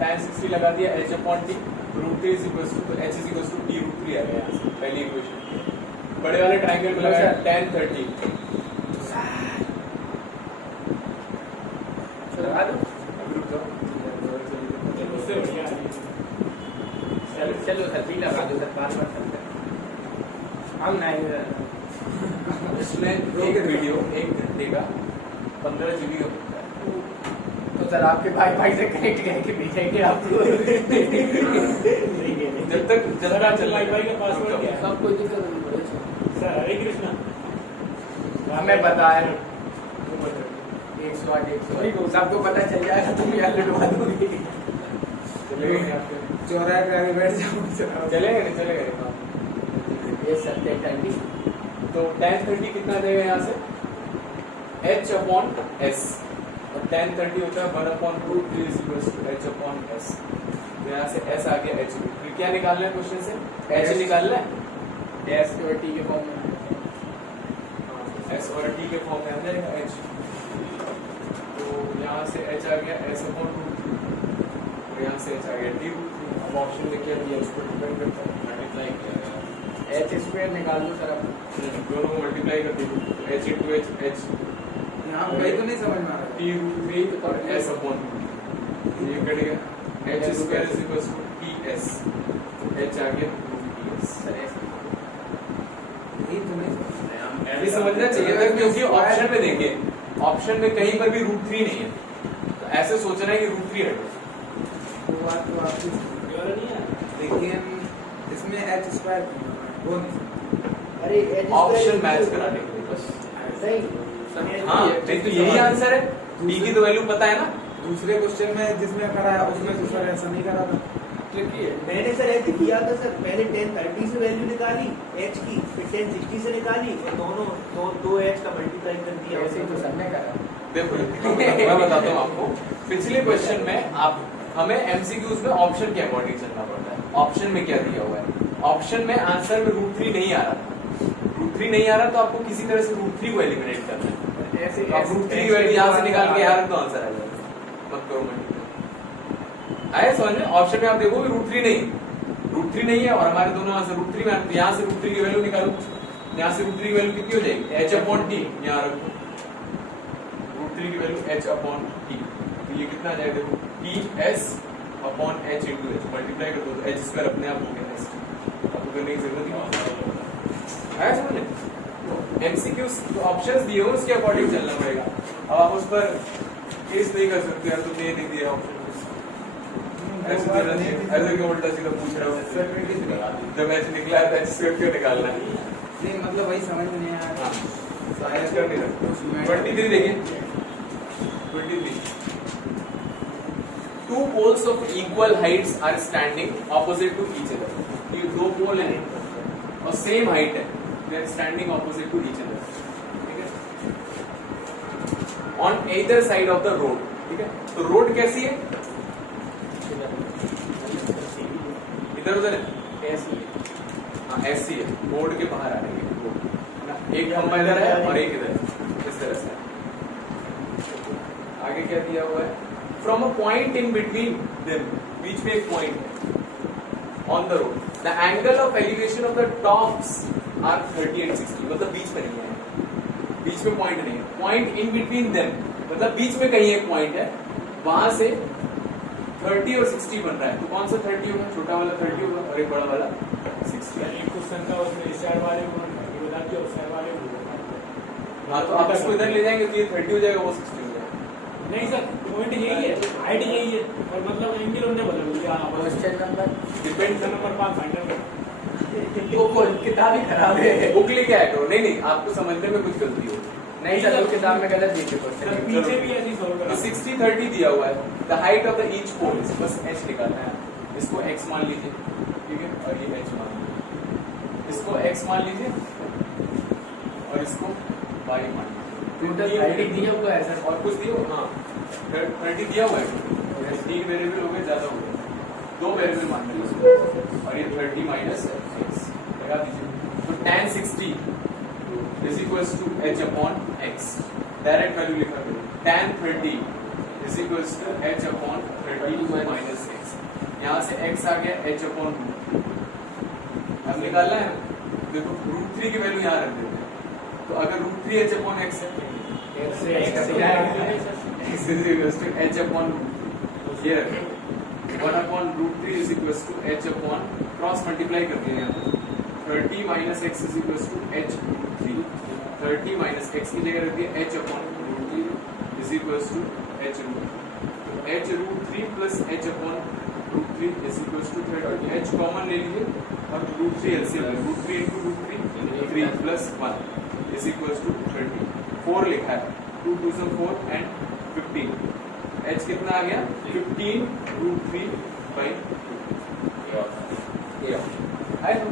tan 60 लगा दिया h upon t, root 3 is equal to h is equal to t root 3 आ गया यहाँ से पहली इक्वेशन। बड़े वाले ट्रायंगल में लगाया tan 30। सर आ दो चलो सर भी लगा दो सर, बार बार चलते हम नहीं। इसमें एक वीडियो 1 घंटे का 15 GB का होता है। तो सर आपके भाई से कनेक्ट करके भेजेंगे आपको। जब तक चलना वाईफाई का पासवर्ड क्या है? सब कोई दिक्कत नहीं पड़ेगी सर हरे कृष्णा हमें बताया 108 100 सबको पता चल जाएगा, तुम यार लुटवा दोगे। चौराहे पे आगे बैठ जाओ। चलेगा नहीं चलेगा नहीं। ये सत्य टंडी तो tan 30 कितना देगा यहाँ से h अपॉन s, और tan 30 होता है 1 upon root 3 is equal to h upon s। तो यहाँ से s आ गया h। फिर क्या निकालना है क्वेश्चन से? h निकालना है, s और t के फॉर्म में s और t के फॉर्म में आ जाएगा h। तो यहाँ से h आ गया s अपॉन रूट 3, और यहाँ से h आ गया t रूट 3। अब ऑप्शन में क्या दिया उस पर डिपेंड करता है, मल्टीप्लाई किया h स्क्वायर निकाल लो सर आप। दोनों को मल्टीप्लाई कर दीजिए, h इंटू h, h यहाँ वही तो नहीं समझ में आ रहा। t रूट 3 और s अपॉन ये कट गया, h square is equal to ts, h आ गया रूट ts। सर ऐसे यही तो नहीं समझ में आ रहा। ये समझना चाहिए था, क्योंकि ऑप्शन में देखिए, ऑप्शन में कहीं पर भी रूट 3 नहीं है, तो ऐसे सोचना है कि रूट 3 हटे। वो बात तो आपकी क्लियर नहीं है? लेकिन इसमें h स्क्वायर वो नहीं। अरे h ऑप्शन मैच कराने के लिए बस। नहीं हाँ नहीं तो यही आंसर है, t की तो वैल्यू पता है ना। दूसरे क्वेश्चन में जिसमें कराया उसमें तो सर ऐसा नहीं करा था। देखिए मैंने सर ऐसे किया था सर, पहले 1030 से वैल्यू निकाली h की, फिर 1060 से निकाली और दोनों दो h का मल्टीप्लाई कर दिया। ऐसे ही तो सर ने करा। देखो मैं बताता हूँ आपको, पिछले क्वेश्चन में आप हमें एमसीक्यूज में ऑप्शन के अकॉर्डिंग चलना पड़ता है। ऑप्शन में क्या दिया हुआ है, ऑप्शन में आंसर में रूट 3 नहीं आ रहा था, रूट 3 नहीं आ रहा तो आपको किसी तरह से रूट 3 को एलिमिनेट करना है। ऐसे तो आप रूट 3 की वैल्यू यहाँ से निकाल के यहाँ रख दो, आंसर आ जाएगा। मत करो मल्टीप्लाई, आया समझ में? ऑप्शन में आप देखोगे रूट 3 नहीं है, और हमारे दोनों आंसर रूट 3 में आते हैं। यहाँ से रूट 3 की वैल्यू निकालो, यहाँ से रूट 3 की वैल्यू कितनी हो जाएगी, h अपॉन t, यहाँ रखो रूट 3 की वैल्यू h अपॉन t, तो ये कितना आ जाएगा देखो, ts upon h into h, multiply कर दो तो h स्क्वायर अपने आप हो गया s, आपको करने की जरूरत नहीं। आया समझ में? एमसीक्यू ऑप्शंस दिए हो उसके अकॉर्डिंग चलना पड़ेगा। अब आप उस पर केस नहीं कर सकते यार, तुमने ये नहीं दिया ऑप्शन, ऐसे क्यों उल्टा सीधा पूछ रहा हूँ? जब h निकला है तो h स्क्वायर क्यों निकालना है? नहीं मतलब वही समझ में नहीं आया। हाँ, h स्क्वायर नहीं रखा। 23 देखिए, 23 two poles of equal heights are standing opposite to each other। ये दो पोल हैं और सेम हाइट है, they are standing opposite to each other, ठीक है, on either side of the road, ठीक है। तो रोड कैसी है, इधर उधर है, ऐसी हाँ ऐसी है, बोर्ड के बाहर आ रही है, एक खंभा इधर है और एक इधर है, इस तरह से। आगे क्या दिया हुआ है, from a point in between them, बीच में एक पॉइंट है, on the road the angle of elevation of the tops are 30 and 60, मतलब बीच में नहीं है, बीच में पॉइंट नहीं है, पॉइंट इन बिटवीन देम मतलब बीच में कहीं एक पॉइंट है, वहां से 30 और 60 बन रहा है, तो कौन सा 30 होगा, छोटा वाला 30 होगा और एक बड़ा वाला 60। यानी क्वेश्चन का उसमें इस साइड वाले को बता दिया, उस साइड वाले को हाँ तो आप इसको इधर ले जाएंगे तो ये 30 हो जाएगा, वो 60 हो जाएगा। नहीं सर, पॉइंट यही है, हाइट यही है, और मतलब एंगल उन्होंने बदल दिया। Question number depend number 5 final में वो किताब ही खराब है। बुक लेके आया करो, नहीं आपको समझने में कुछ गलती हो, नहीं सर, वो किताब में गलत लिखे सर क्वेश्चन। पीछे भी ऐसी सॉल्व तो करा। 60-30 दिया हुआ है, the height of the each pole, बस h निकालना है, इसको x मान लीजिए, ठीक है, और ये h मान लीजिए, इसको x मान लीजिए और इसको y मान लीजिए। टोटल 30 दिया हुआ है सर, और कुछ दिया, हाँ 30 दिया हुआ है, 3 वेरिएबल हो गए, ज्यादा हो गए, 2 वेरिएबल मान लीजिए, और ये 30 माइनस x लगा दीजिए, तो tan 60 is equals to h upon x, direct value लिखा करो, tan 30 is equals to h upon 30 minus यहाँ से x आ गया h अपॉन रूट, अब निकालना है। देखो रूट 3 की वैल्यू यहाँ रख देते हैं, तो अगर रूट 3 h अपॉन x है x is equals to h upon root, ये रखें 1 upon root 3 is equals to h upon cross multiply कर दिया यहाँ 30 minus x is equals to h root 3, 30 minus x की जगह रख दिया h upon root 3 is equals to h root, तो h root 3 plus h upon root 3 is equals to 30, h common ले लीजिए और रूट 3 एलसीएम है, root 3 into root 3 3 plus 1 is equals to 30, 4 लिखा है 2 2 से 4 एंड 15, h कितना आ गया 15 रूट 3 बाई 2 आए तो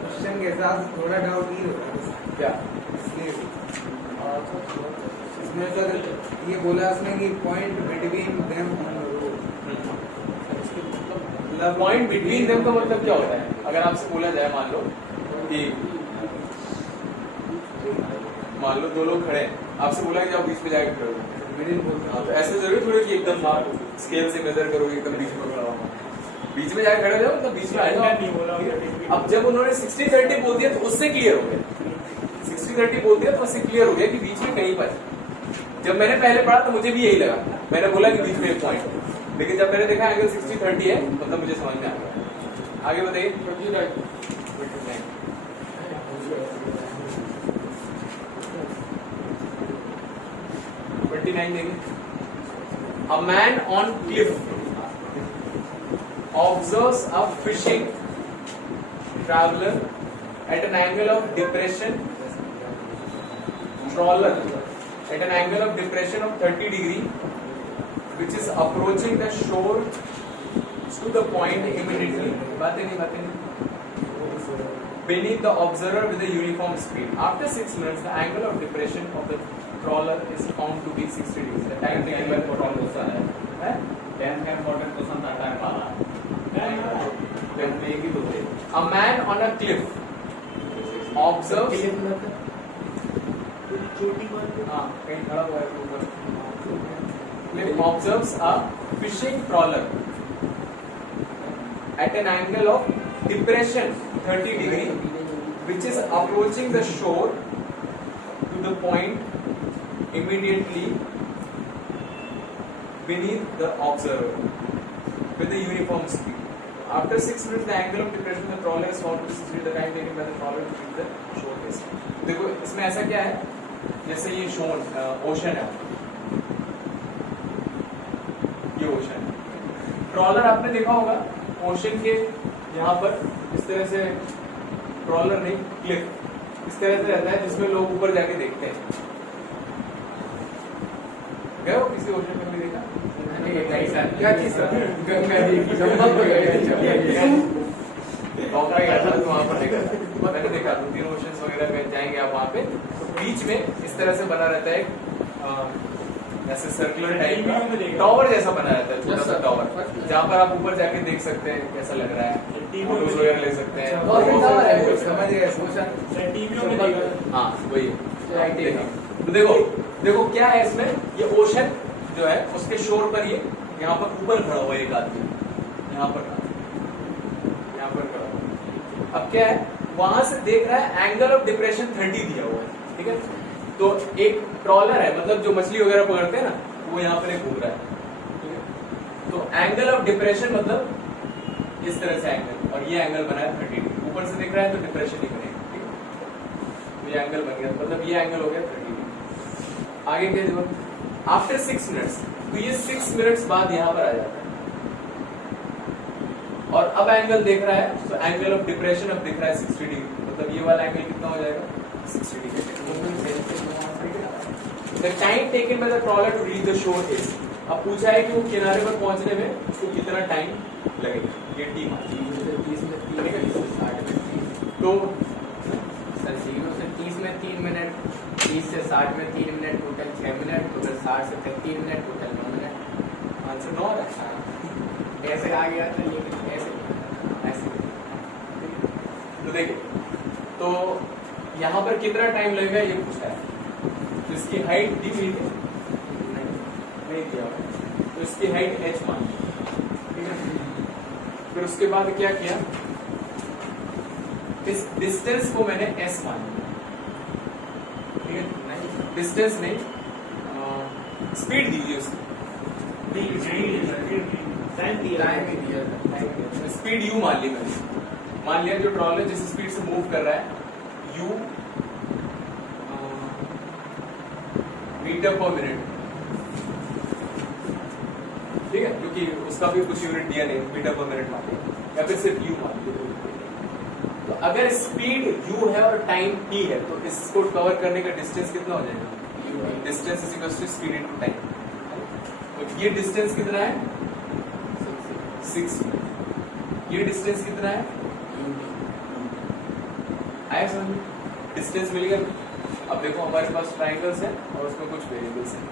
क्वेश्चन के साथ थोड़ा डाउट ही हो रहा है क्या इसलिए इसमें सर ये बोला उसने कि पॉइंट बिटवीन देम मतलब पॉइंट बिटवीन देम का मतलब क्या होता है? अगर आपसे बोला जाए मान लो कि मान लो दो लोग खड़े हैं, आपसे बोला कि आप बीच में जाके खड़े हो, मिडिल बोलते हाँ, तो ऐसे जरूरी थोड़ी कि एकदम आप स्केल से मेजर करोगे एकदम बीच में खड़ा होगा, बीच में जाके खड़े हो जाओ तो बीच में आ जाओ। नहीं बोला अब जब उन्होंने 60-30 बोल दिया तो उससे क्लियर हो गया, 60-30 बोल दिया तो उससे क्लियर हो गया कि बीच में कहीं पर। जब मैंने पहले पढ़ा तो मुझे भी यही लगा, मैंने बोला कि बीच में एक पॉइंट है, लेकिन जब मैंने देखा एंगल 60-30 है मतलब मुझे समझ में आ गया। आगे बताइए 29 देंगे। A man on cliff observes a fishing traveler at an angle of depression trawler at an angle of depression of 30 degree which is approaching the shore to the point immediately beneath the observer with a uniform speed. After 6 minutes, the angle of depression of the trawler is found to be 60 degrees. The time taken by the trawler है 10 का important question था time वाला। A man on a cliff observes छोटी बात हाँ कहीं खड़ा हुआ है ऊपर, cliff observes a fishing trawler at an angle of depression 30 degree which is approaching the shore to the point immediately beneath the observer with a uniform speed. After 6 minutes, the angle of depression of the trawler is found to be 60 the time taken by the trawler to reach the shore base. देखो इसमें ऐसा क्या है, जैसे ये शोर ocean है, ये ओशन है, ट्रॉलर आपने देखा होगा ओशन के यहाँ पर इस तरह से, ट्रॉलर नहीं क्लिफ इस तरह से रहता है जिसमें लोग ऊपर जाके देखते हैं। गए हो किसी ओशन में भी देखा? क्या चीज गंगा जी वहां पर देखा, मैंने देखा 2-3 ओशंस वगैरह में जाएंगे आप वहां पे, तो बीच में इस तरह से बना रहता है ऐसे सर्कुलर टाइप का टावर जैसा बना रहता है, छोटा सा टावर जहाँ पर आप ऊपर जाके देख सकते हैं कैसा लग रहा है, फोटोज वगैरह ले सकते हैं। समझ गए टीवियों में देखा हाँ वही तो देखो क्या है इसमें, ये ओशन जो है उसके शोर पर ये यहाँ पर ऊपर खड़ा हुआ है एक आदमी, यहाँ पर खड़ा हुआ। अब क्या है, वहां से देख रहा है एंगल ऑफ डिप्रेशन 30 दिया हुआ है, ठीक है। तो एक ट्रॉलर है, मतलब जो मछली वगैरह पकड़ते हैं ना, वो यहाँ पर एक घूम रहा है, ठीक है। तो एंगल ऑफ डिप्रेशन मतलब इस तरह से एंगल, और ये एंगल बना है 30 डिग्री, ऊपर से दिख रहा है तो डिप्रेशन ही बनेगा, ठीक है। तो ये एंगल बन गया, मतलब ये एंगल हो गया 30 डिग्री। आगे क्या देखो, आफ्टर 6 मिनट्स, तो ये 6 मिनट्स बाद यहाँ पर आ जाता है, और अब एंगल देख रहा है, तो एंगल ऑफ डिप्रेशन अब दिख रहा है 60 डिग्री, मतलब ये वाला एंगल कितना हो जाएगा 60 degree. The time taken by the trawler to reach the shore is, अब पूछा है कि वो किनारे पर पहुंचने में उसको कितना टाइम लगेगा, ये टी तो सर 0 से 30 में 3 मिनट, 30 से 60 में 3 मिनट, टोटल 6 मिनट, तो फिर 60 से 3 मिनट, टोटल 9 मिनट। आंसर 9 है। ऐसे आ गया था, लेकिन ऐसे तो देखिए, तो यहाँ पर कितना टाइम लगेगा ये पूछा है, जिसकी हाइट दी हुई है, नहीं इसकी हाइट h मान ली, ठीक है। फिर उसके बाद क्या किया, इस डिस्टेंस को मैंने s मान लिया, ठीक है। नहीं डिस्टेंस नहीं, स्पीड दीजिए उसकी, टाइम दिया टाइम ही दिया था, टाइम दिया था। स्पीड u मान ली मैंने। मान लिया जो ट्रॉलर जिस स्पीड से मूव कर रहा है u मीटर पर मिनट, ठीक है, क्योंकि उसका भी कुछ यूनिट दिया नहीं, मीटर पर मिनट मान लिया, या फिर सिर्फ u मान लिया। तो अगर स्पीड u है और टाइम t है तो इसको कवर करने का डिस्टेंस कितना हो जाएगा, distance is equal to speed into time. तो ये डिस्टेंस कितना है 6, ये डिस्टेंस कितना है, आया समझ में, डिस्टेंस मिल गया। अब देखो हमारे पास ट्राइंगल्स है और उसमें कुछ वेरिएबल्स हैं,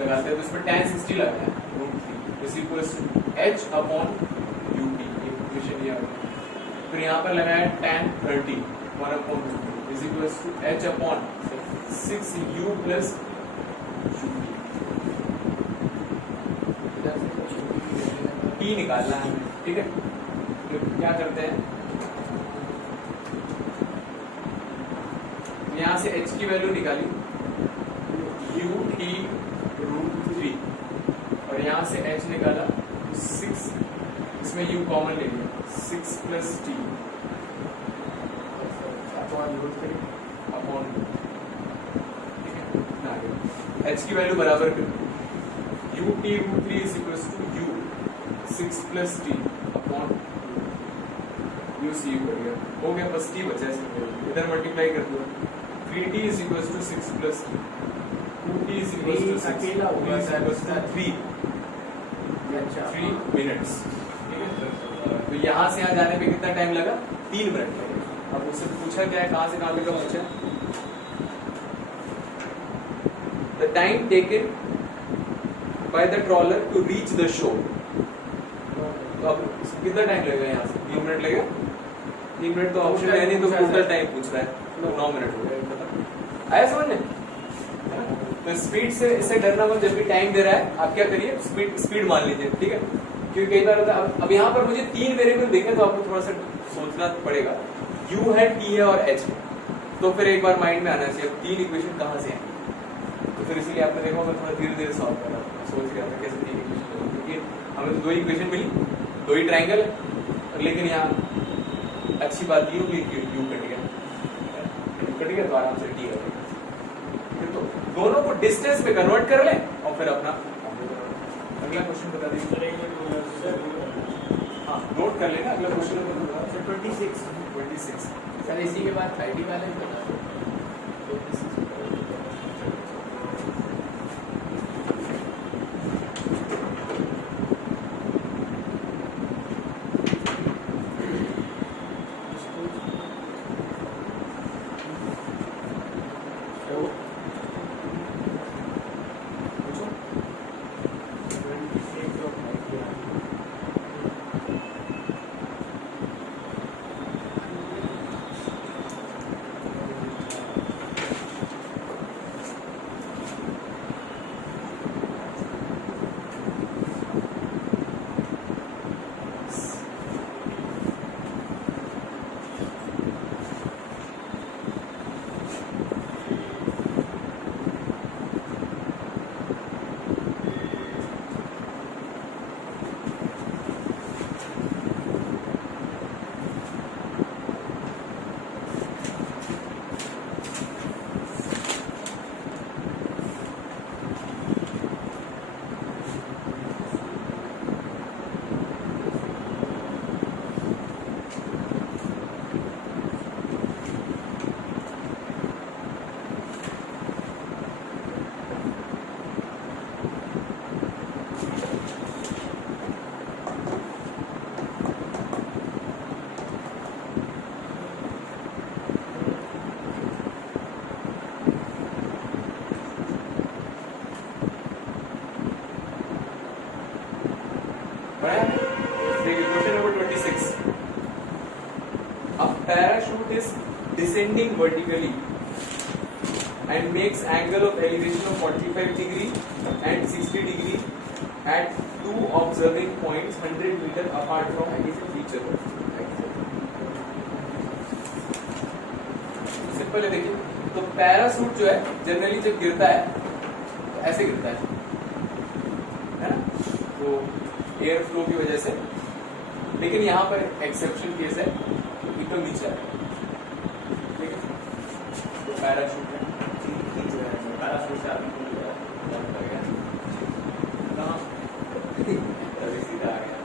लगाते हैं तो इसमें tan 60 लगा है √3 is equal to h upon ut, equation ये आ गया। फिर यहाँ पर लगाया tan 30 1 upon is equal to h upon 6u plus t निकालना है, ठीक है। तो क्या करते हैं, यहाँ से h की वैल्यू निकाली ut √3 और यहाँ से h निकाला 6, इसमें u कॉमन ले लिया 6 प्लस t अपॉन, ठीक है ना, h की वैल्यू बराबर कर ut √3 is equal to u 6 plus t upon u c u कर गया, हो गया, बस t बचा है इसमें, इधर मल्टीप्लाई कर दो 3t is equals to 6 plus 2t is equals to 6, अकेला हुआ is equals to 3 मिनट्स, ठीक है। तो यहाँ से यहाँ जाने में कितना टाइम लगा, 3 मिनट लगे। अब उससे पूछा क्या है, कहाँ से कहाँ तक पूछा, the time taken by the trawler to reach the shore। तो अब कितना टाइम लगेगा, यहाँ से 3 मिनट लगेगा, 3 मिनट तो ऑप्शन है नहीं, तो टोटल टाइम पूछ रहा है, तो 9 मिनट हो गया, आया समझ में। तो स्पीड से इससे डरना मत, जब भी टाइम दे रहा है आप क्या करिए, स्पीड मान लीजिए, ठीक है। क्योंकि कई बार होता है, अब यहाँ पर मुझे 3 वेरिएबल देखे तो आपको थोड़ा सा सोचना पड़ेगा, u है, t है और h है, तो फिर एक बार माइंड में आना चाहिए 3 इक्वेशन कहाँ से है। तो फिर इसीलिए आपने देखा मैं थोड़ा धीरे धीरे सॉल्व कर रहा था, सोच रहा था कैसे 3 इक्वेशन, क्योंकि हमें तो 2 इक्वेशन मिली, 2 ही ट्राइंगल, लेकिन यहाँ अच्छी बात ये होगी कि u कट गया तो आराम से t कर लेंगे। तो दोनों को डिस्टेंस में कन्वर्ट कर लें और फिर अपना अगला क्वेश्चन बता दीजिए। हाँ नोट कर लेना, अगला क्वेश्चन 26। सर इसी के बाद 30 वाले भी बता दो। parachute is descending vertically and makes angle of elevation of 45 degree and 60 degree at two observing points 100 meter apart from each other. Simple है, देखिए तो पैराशूट जो है जनरली जब गिरता है तो ऐसे गिरता है ना, तो एयर फ्लो की वजह से, लेकिन यहाँ पर एक्सेप्शन केस है, एकदम नीचे है, ठीक है, तो पैराशूट है, पैराशूट से आदमी कहाँ अभी सीधा आ गया,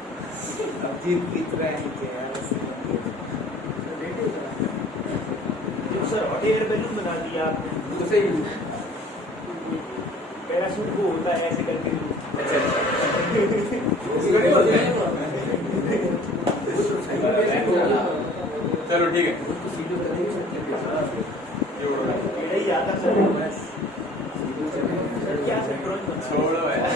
अब जीप खींच रहा है नीचे यार। सर हॉट एयर बैलून बना दिया आपने, उसे ही पैराशूट वो होता है ऐसे करके। चलो ठीक है, ही आता सर। सर क्या सर ड्राइंग छोड़ो यार।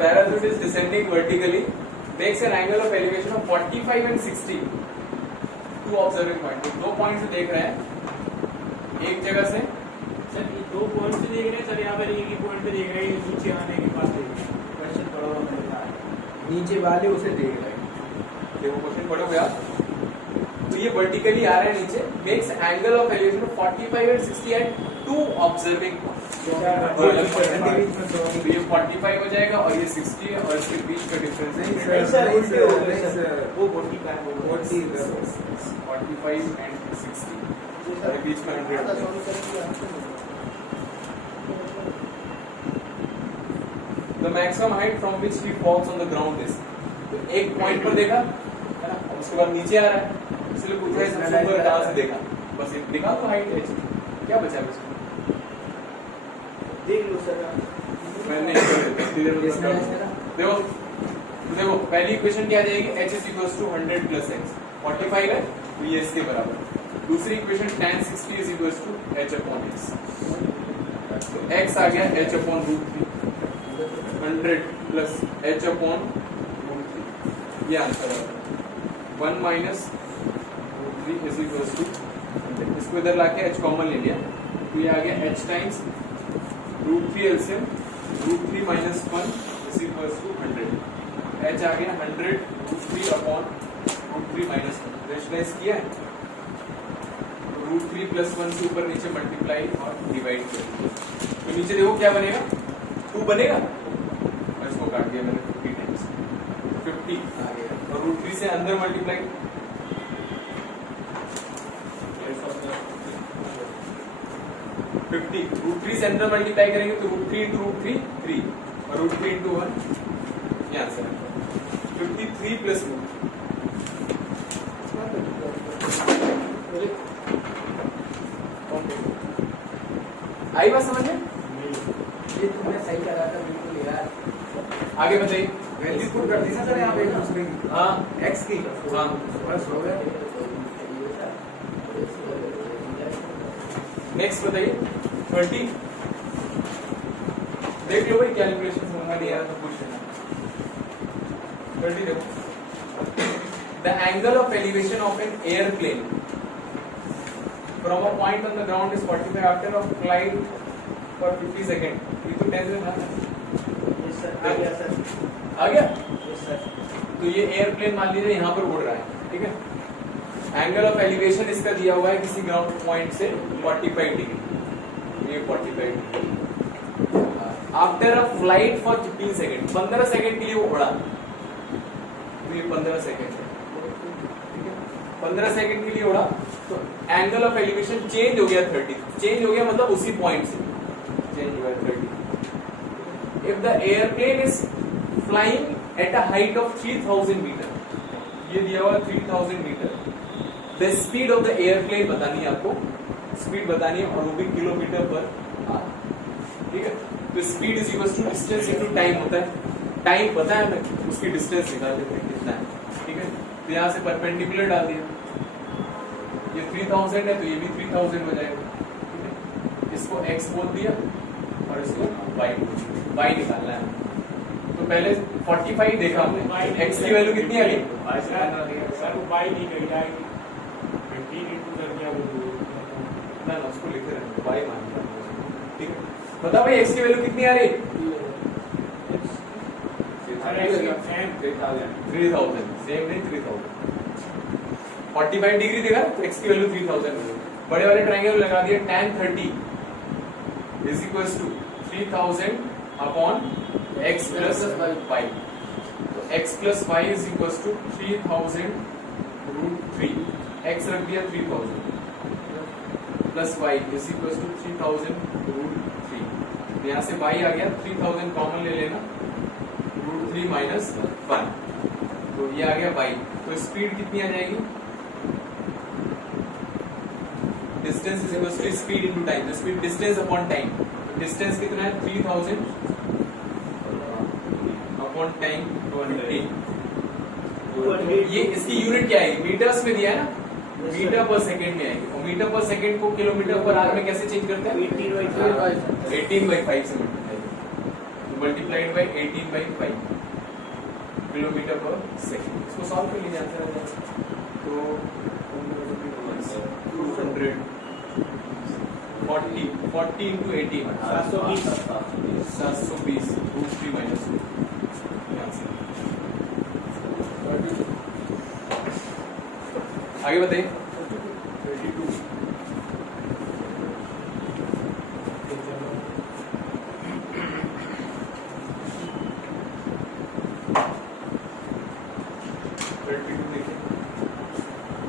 Parachute is descending vertically, makes an angle of elevation of 45 and 60. Two observing points. दो पॉइंट से देख रहे हैं, एक जगह से। सर ये 2 पॉइंट से देख रहे हैं सर, यहाँ पर एक ही पॉइंट पे देख रहे हैं, नीचे आने के बाद देख रहे हैं। क्वेश्चन पढ़ो नीचे वाले उसे देख रहे हैं। देखो क्वेश्चन पढ़ोगे आप, तो ये वर्टिकली आ रहा है नीचे, makes angle of elevation of 45 and 60 at two observing points. तो ये 45 हो जाएगा और ये 60 है, और इसके बीच का डिफरेंस है वो 45 and 60, और ये बीच में 100 है। The maximum height from which he falls on the ground is, तो एक पॉइंट पर देखा है ना, उसके बाद नीचे आ रहा है, इसलिए पूछ रहा है सबसे ऊपर कहाँ से देखा, बस एक दिखा तो हाइट है, क्या बचा है उसको, देख लो सर। मैंने देखो देखो पहली इक्वेशन क्या आ जाएगी, h is equals to 100 plus x, 45 है तो ये इसके बराबर। दूसरी equation tan 60 is equals to h upon x, तो x आ गया h upon √3, 100 plus h upon √3, ये आंसर है। 1 minus √3 is equals to 100, इसको इधर लाके h कॉमन ले लिया, तो ये आ गया h times √3 LCM, √3 minus 1 is equals to 100, h आ गया 100 √3 upon √3 minus 1, रेशनलाइज किया है, √3 plus 1 से ऊपर नीचे मल्टीप्लाई और डिवाइड कर, तो नीचे देखो क्या बनेगा, 2 बनेगा, और इसको काट दिया मैंने 50 टाइम्स, 50 आ गया, और √3 से अंदर मल्टीप्लाई 50, √3 से अंदर मल्टीप्लाई करेंगे तो √3 into √3 3, और √3 into 1, ये आंसर है 53 plus 2। आई बात समझ में? ये तुमने सही करा था बिल्कुल यार। आगे बताइए। वैल्यू पुट कर दी ना सर यहाँ पे दूसरे की, हाँ x की, हाँ बस हो गया। नेक्स्ट बताइए 20, देख लो भाई कैलकुलेशन समझ नहीं आया तो पूछ लेना। 20 देखो, the angle of elevation of an airplane from a point on the ground is 45 after of flight for 50 second, ये तो 10 में था। यस सर, आ गया सर, आ गया, यस सर। तो ये एयरप्लेन मान लीजिए यहाँ पर उड़ रहा है, ठीक है, एंगल ऑफ एलिवेशन इसका दिया हुआ है किसी ग्राउंड पॉइंट से 45 डिग्री, ये 45 degree. After a flight for 15 second, 15 second के लिए वो उड़ा, तो ये 15 सेकंड है, ठीक है, 15 सेकंड के लिए उड़ा, तो एंगल ऑफ एलिवेशन चेंज हो गया 30, चेंज हो गया मतलब उसी पॉइंट से चेंज हो गया 30। If the airplane is flying at a height of 3000 metre, ये दिया हुआ 3000 metre, the speed of the airplane बतानी है आपको, स्पीड बतानी है, और वो भी किलोमीटर पर आवर, ठीक है। तो speed is equal to distance into time होता है, टाइम पता है हमें, उसकी डिस्टेंस निकाल देते हैं कितना है, ठीक है। तो यहाँ से परपेंडिकुलर डाल दिया, ये 3000 है तो ये भी 3000 हो जाएगा, ठीक है। इसको x बोल दिया और इसको y बोल दिया, y निकालना है। तो पहले 45 देखा हमने, x की वैल्यू कितनी आ गई, सर वो बाई नहीं कही जाएगी, 15 into कर दिया वो ना उसको लिखे रहने y मान लिया, ठीक है। बताओ भाई x की वैल्यू कितनी आ रही? 3000 सेम नहीं 3000 45 डिग्री देगा तो x की वैल्यू 3000 होगी। बड़े वाले ट्रायंगल लगा दिए tan 30 is equal to 3000 upon x plus 5 तो x plus 5 is equal to 3000 root 3 x रख दिया 3000 plus y is equal to 3000 root 3 यहाँ से y आ गया 3000 कॉमन ले लेना रूट 3 माइनस 1 तो ये आ गया y तो स्पीड कितनी आ जाएगी distance is equal to speed into time speed distance upon time distance कितना है 3000 अपॉन टाइम 200 ये इसकी यूनिट क्या आएगी मीटर्स में दिया है ना मीटर पर सेकंड में आएगी और मीटर पर सेकंड को किलोमीटर पर आवर में कैसे चेंज करते हैं 18/5 से मल्टीप्लाइड बाय 18/5 किलोमीटर पर सेकंड इसको सॉल्व कर लीजिए आंसर आ जाएगा तो 200 40 into 18 720 रूट 3 माइनस 2 आगे बताइए 32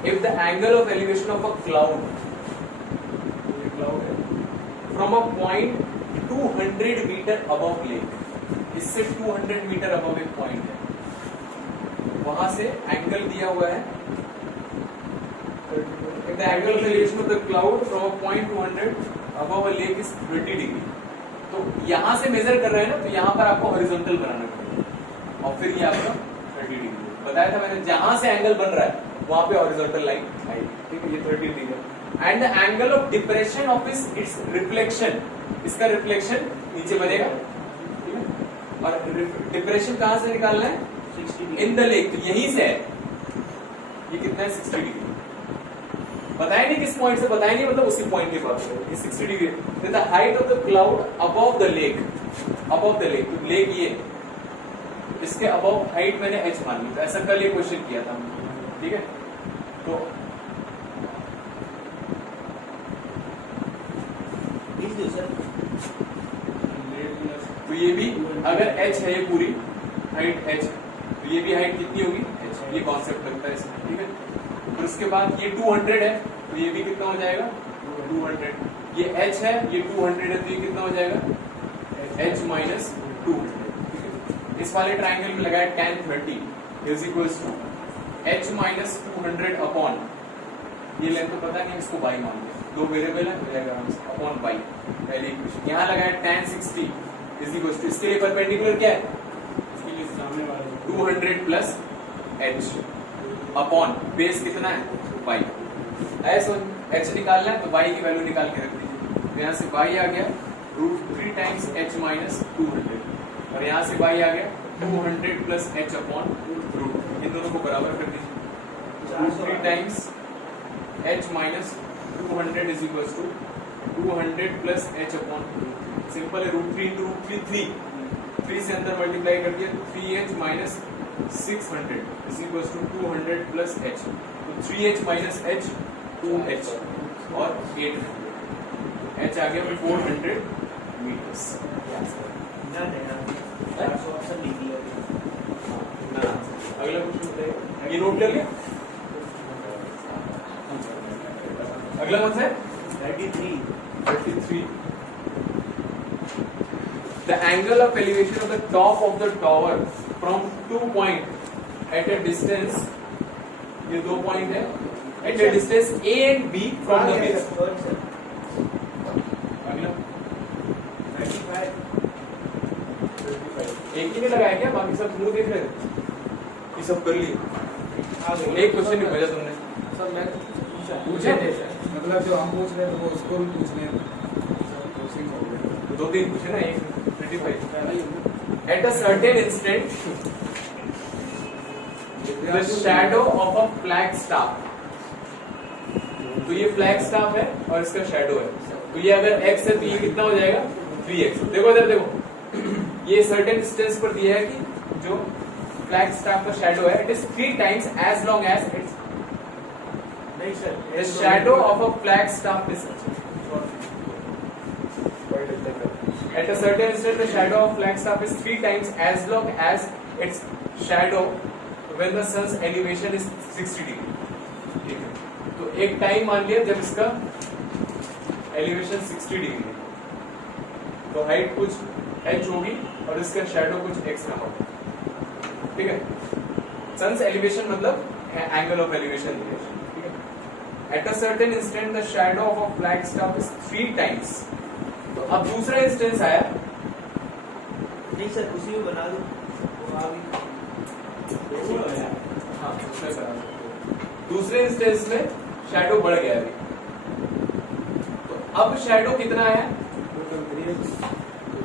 if the angle of elevation of a cloud from a point 200 meter above lake इससे 200 मीटर above एक पॉइंट है वहां से एंगल दिया हुआ है if the angle of elevation of the cloud from a point 200 above a lake is 20 degree तो यहां से मेजर कर रहे हैं ना तो यहां पर आपको हॉरिजॉन्टल बनाना पड़ेगा और फिर ये आपका 30 डिग्री बताया था मैंने जहां से एंगल बन रहा है वहां पे हॉरिजॉन्टल लाइन आएगी ठीक है ये 30 degree and the angle of depression of its reflection इसका रिफ्लेक्शन नीचे बनेगा ठीक है और डिप्रेशन कहां से निकालना है इन द लेक तो यहीं से है ये कितना है 60 डिग्री बताया नहीं किस पॉइंट से बताया नहीं मतलब उसी पॉइंट की बात करें ये 60 degree the height of the cloud above the lake तो लेक ये इसके अबव हाइट मैंने h मान ली ऐसा कल ये क्वेश्चन किया था ठीक है तो तो ये भी अगर h है ये पूरी हाइट h तो ये भी हाइट कितनी होगी h ये कॉन्सेप्ट लगता है इसमें ठीक है और उसके बाद ये 200 है तो ये भी कितना हो जाएगा 200 ये h है ये 200 है तो ये कितना हो जाएगा h माइनस 200 इस वाले ट्राइंगल में लगाया tan 30 is equals to h minus 200 upon ये लेंथ तो पता नहीं इसको y मान लिया दो वेरिएबल है मिलेगा अपॉन y पहले इक्वेशन यहां लगाया tan 60 इज इक्वल्स टू इसके लिए परपेंडिकुलर क्या है इसके लिए सामने वाला 200 प्लस h अपॉन बेस कितना है y ऐसा h निकालना है तो y की वैल्यू निकाल के रख दीजिए तो यहाँ से y आ गया √3 टाइम्स h माइनस 200 और यहाँ से y आ गया 200 प्लस h अपॉन √, इन दोनों को बराबर कर दीजिए √3 times h minus 200 is equal to 200 plus h upon simple है √3 इंटू √3 3 से अंदर मल्टीप्लाई कर दिया 3h minus 600 is equal to 200 plus h तो 3h माइनस h 2h और 800 h आ गया 400 मीटर्स ऑप्शन नहीं दिया अगला क्वेश्चन बताइए ये नोट कर लिया अगला कौन सा है 33 The angle of elevation of the top of the tower from 2 point at a distance ये 2 पॉइंट है at a distance A and B from the base अगला 35 एक ही नहीं लगाया क्या बाकी सब मुंह देख रहे थे ये सब कर लिए एक क्वेश्चन नहीं बचा तुमने सर मैं पूछे थे मतलब जो हम पूछ रहे हैं वो उसको भी पूछ रहे हैं 2-3 पूछे ना एक 35 at a certain instant the shadow of a flag staff तो ये फ्लैग स्टाफ है और इसका शैडो है तो ये अगर x है तो ये कितना हो जाएगा 3x। देखो इधर देखो, ये सर्टेन डिस्टेंस पर दिया है कि जो फ्लैग स्टाफ का शैडो है it is 3 times as long as it's नहीं sir, the shadow of a flag staff is at a certain instant the shadow of flag staff is 3 times as long as its shadow when the sun's elevation is 60 degree। ठीक है, तो एक time मान लिया जब इसका elevation 60 degree, तो height कुछ h होगी और इसका शैडो कुछ x ना होगा। ठीक है, सन्स एलिवेशन मतलब एंगल ऑफ एलिवेशन। ठीक है, at a certain instant the shadow of a flag staff is 3 times. तो अब दूसरा इंस्टेंस आया, नहीं सर उसी में बना दो वो आ गई। हाँ उसमें करा सकते हो। दूसरे इंस्टेंस में शैडो बढ़ गया अभी, तो अब शैडो कितना आया?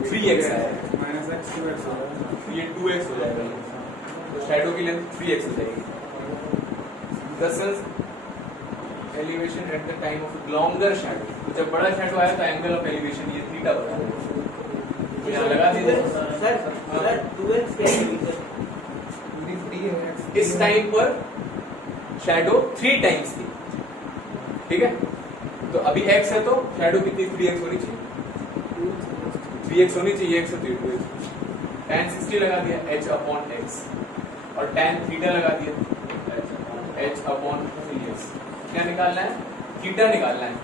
3x आया, माइनस एक्स 2x होगा। ये 2x हो जाएगा, तो शैडो की लेंथ 3x हो जाएगी। The sun's elevation at the time of longer shadow, तो जब बड़ा शैडो आया तो एंगल ऑफ एलिवेशन ये थीटा बना, तो यहाँ लगा दीजिए सर 2x क्या है सर? इस टाइम पर शैडो 3 टाइम्स थी। ठीक है, तो अभी x है तो शैडो कितनी 3x होनी चाहिए, 3x होनी चाहिए, x है 2x। tan 60 लगा दिया h अपॉन x और tan थीटा लगा दिया h अपॉन 3x। क्या निकालना है? थीटा निकालना है,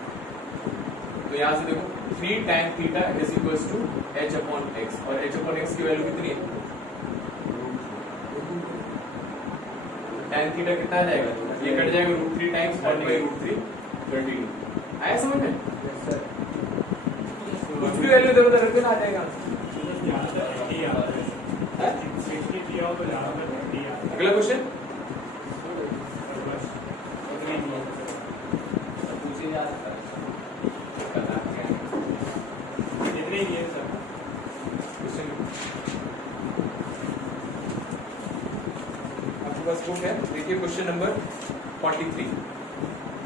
तो यहां से देखो 3 tan theta is equals to h upon x, और h अपॉन x की वैल्यू कितनी है? tan थीटा कितना आ जाएगा? ये कट जाएगा √3 टाइम्स 1/√3 30। आया समझ में? कुछ भी वैल्यू इधर उधर रख के आ जाएगा। अगला क्वेश्चन, पूछे जा सकता है। इतने ही है सर। आपके पास बुक है, देखिए क्वेश्चन नंबर 43,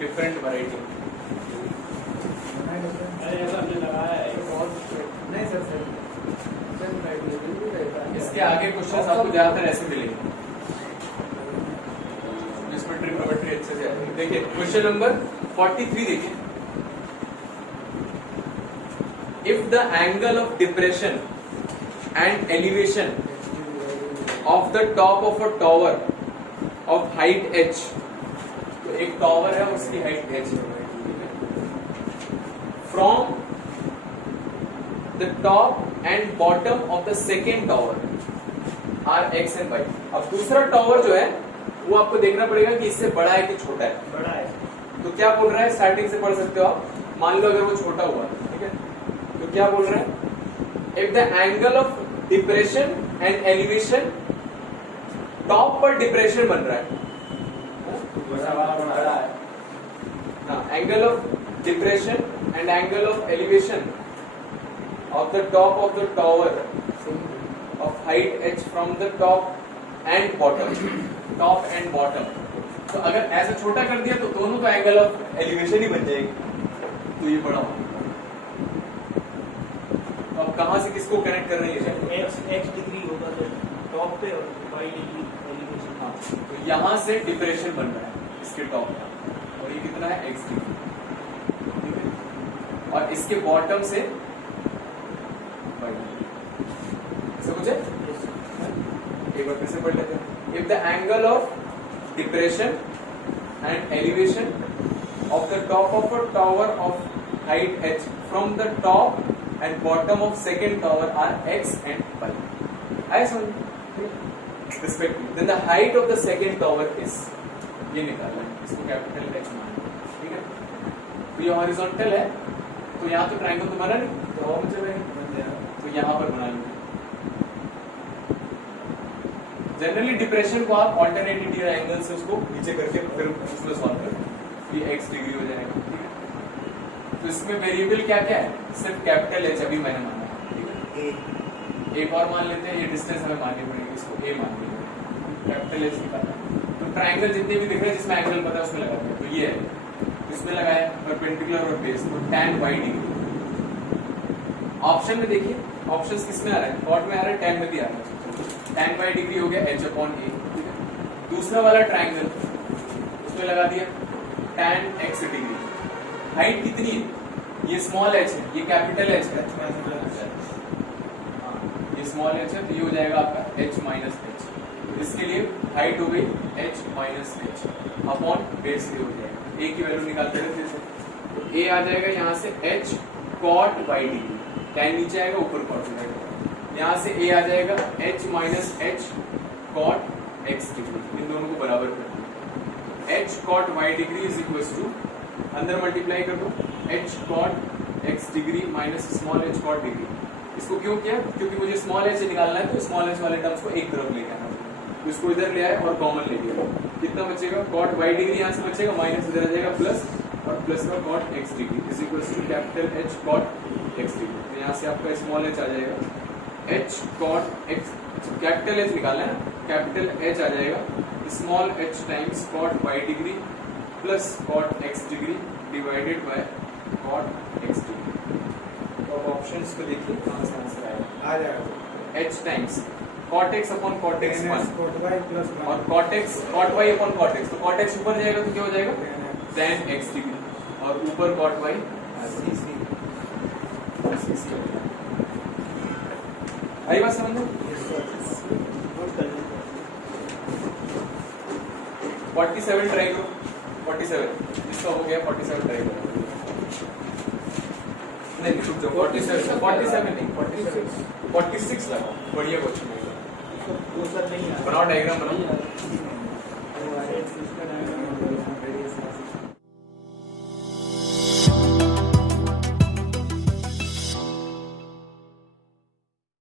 डिफरेंट वैरायटी। अरे ऐसा हमने लगाया है बहुत। नहीं सर सर इसके आगे क्वेश्चन आपको ज्यादातर ऐसे मिलेंगे जिसमें ट्रिग्नोमेट्री अच्छे से आएगी। देखिए क्वेश्चन नंबर 43 देखिए, if the angle of depression and elevation of the top of a tower of height h, तो एक टॉवर है उसकी height h, from the top and bottom of the second tower are x and y। अब दूसरा tower जो है वो आपको देखना पड़ेगा कि इससे बड़ा है कि छोटा है। बड़ा है तो क्या बोल रहा है, स्टार्टिंग से पढ़ सकते हो आप। मान लो अगर वो छोटा हुआ, ठीक है, तो क्या बोल रहा है, if the angle of depression and elevation, top पर डिप्रेशन बन रहा है, बड़ा है। हाँ, angle of depression and angle of elevation of the top of the tower of height h from the top and bottom, top and bottom. तो अगर ऐसा छोटा कर दिया तो दोनों का एंगल ऑफ एलिवेशन ही बन जाएगी, तो ये बड़ा होगा। तो अब कहां से किसको कनेक्ट कर रही है? x डिग्री होगा तो टॉप पे और y डिग्री एलिवेशन। हाँ, तो यहां से डिप्रेशन बन रहा है इसके टॉप का, और ये कितना है x डिग्री, ठीक है, और इसके बॉटम से y डिग्री। समझे? एक बार फिर से पढ़ लेते हैं। If the angle of depression and elevation of the top of a tower of height h from the top and bottom of second tower are x and y। आया समझ? Respective, then the height of the second tower is, ये निकालना है, इसको capital H मानना है। ठीक है, तो ये हॉरिजॉन्टल है, तो यहाँ तो ट्रायंगल तो बना नहीं, तो और नीचे बनेगा, तो यहाँ पर बना लेंगे। जनरली डिप्रेशन को आप ऑल्टरनेट एंगल से उसको नीचे करके फिर उसमें सॉल्व करें, ये x डिग्री हो जाएगा। ठीक है, तो इसमें वेरिएबल क्या क्या है, सिर्फ कैपिटल H अभी मैंने माना है। ठीक है, एक और मान लेते हैं, ये डिस्टेंस हमें माननी पड़ेगी, इसको a मान लेंगे, कैपिटल H निकालना है। तो ट्राइंगल जितने भी दिख रहे हैं जिसमें एंगल पता है उसमें लगा दिया, तो ये है, इसमें लगाया परपेंडिकुलर और बेस, तो tan y डिग्री ऑप्शन में देखिए, ऑप्शंस किसमें आ रहा है, कॉट में आ रहा है, tan में भी आ रहा है। tan बाई डिग्री हो गया h अपॉन a, ठीक है। दूसरा वाला ट्राइंगल उसमें लगा दिया tan x डिग्री। हाइट कितनी है, ये स्मॉल h है, ये कैपिटल H है, ये स्मॉल h है, तो ये हो जाएगा आपका h माइनस h। इसके लिए हाइट हो गई h minus h upon base से हो जाएगा, a की वैल्यू निकालते हैं फिर से, तो a आ जाएगा यहाँ से h cot by degree, tan नीचे आएगा ऊपर cot हो जाएगा, यहाँ से a आ जाएगा h minus h cot x degree, इन दोनों को बराबर कर दो, h cot y degree is equal to, अंदर मल्टीप्लाई कर दो h cot x degree minus small h cot degree. इसको क्यों किया, क्योंकि मुझे स्मॉल h निकालना है, तो स्मॉल h वाले टर्म्स को एक तरफ लेके आना, तो इसको इधर ले आए और कॉमन ले लिया, कितना बचेगा cot y डिग्री यहाँ से बचेगा, माइनस इधर आ जाएगा प्लस, और प्लस का cot x degree is equal to capital H cot x degree. तो यहाँ से आपका स्मॉल h आ जाएगा h cot x, capital H निकालना है ना, कैपिटल H आ जाएगा small h times cot y degree plus cot x degree divided by cot x degree. तो ऑप्शंस को देखिए कहाँ से आंसर आएगा, आ जाएगा h times cot x upon cot x 1 cot y plus और cot x cot y upon cot x, तो cot x ऊपर जाएगा तो क्या हो जाएगा tan x डिग्री, और ऊपर cot y CC आई बात समझ में। 47 ट्राई करो, 47 इसका हो गया, 47 ट्राई करो, नहीं रुक जाओ, 47 नहीं 46 लगाओ, बढ़िया क्वेश्चन है, दूसरा नहीं है, बनाओ डायग्राम बनाओ।